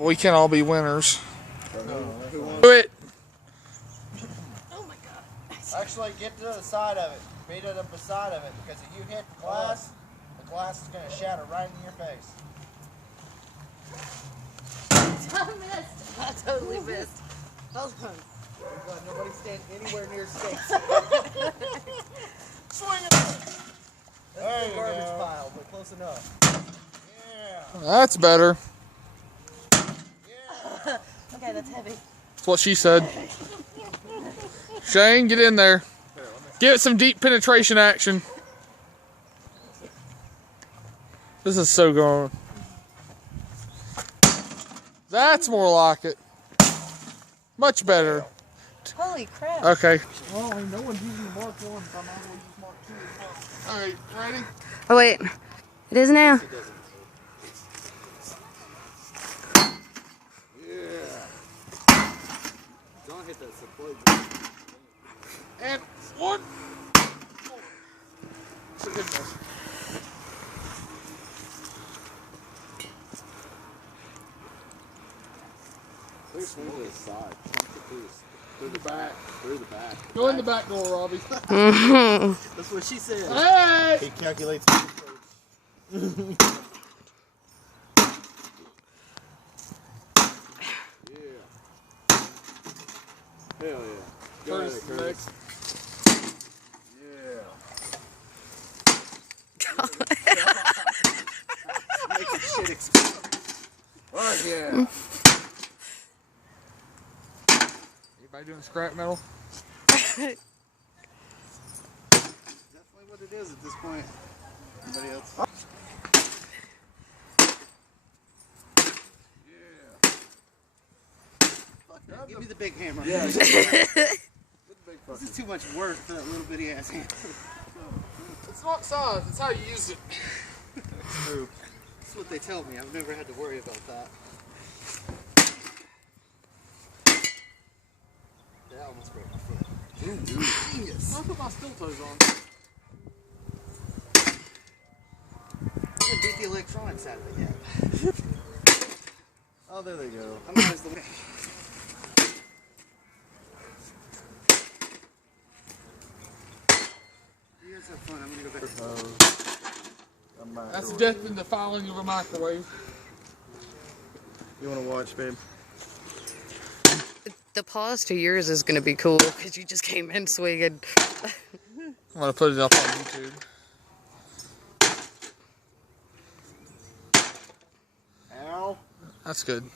We can't all be winners. No. Do it. Oh my god. Actually, get to the side of it. Beat it up the side of it, because if you hit the glass is going to shatter right in your face. I missed. I totally missed. Hold on. We're glad nobody stand anywhere near stakes. Swing it. That's the garbage pile, but close enough. Yeah. That's better. Yeah. Okay, that's heavy. That's what she said. Shane, get in there. Give it some deep penetration action. This is so going. That's more like it. Much better. Holy crap. Okay. Well, no one's using the Mark 1, so I might as well use Mark 2 as well. Alright, ready? Oh wait. It is now. Yeah. Don't hit that support. And one. It's a good miss. Please swing to the side. Through the back. Through the back. Go in the back door, Robbie. That's what she said. Hey! He calculates. Yeah. Hell yeah. Go ahead, Curtis. Yeah. Make the shit explode. Oh yeah. Anybody doing scrap metal? Definitely what it is at this point. Anybody else? Yeah. Fuck that. Give me the big hammer. Yeah. This is too much work for that little bitty ass hand. It's not size, it's how you use it. That's true. That's what they tell me. I've never had to worry about that. That almost broke my foot. Genius. I put my steel toes on. I haven't beat the electronics out of it yet. Oh, there they go. I'm always the winner. You guys have fun. I'm gonna go back. That's death in the defiling of a microwave. You want to watch, babe? The pause to yours is going to be cool because you just came in swinging. I'm going to put it up on YouTube. Ow. That's good.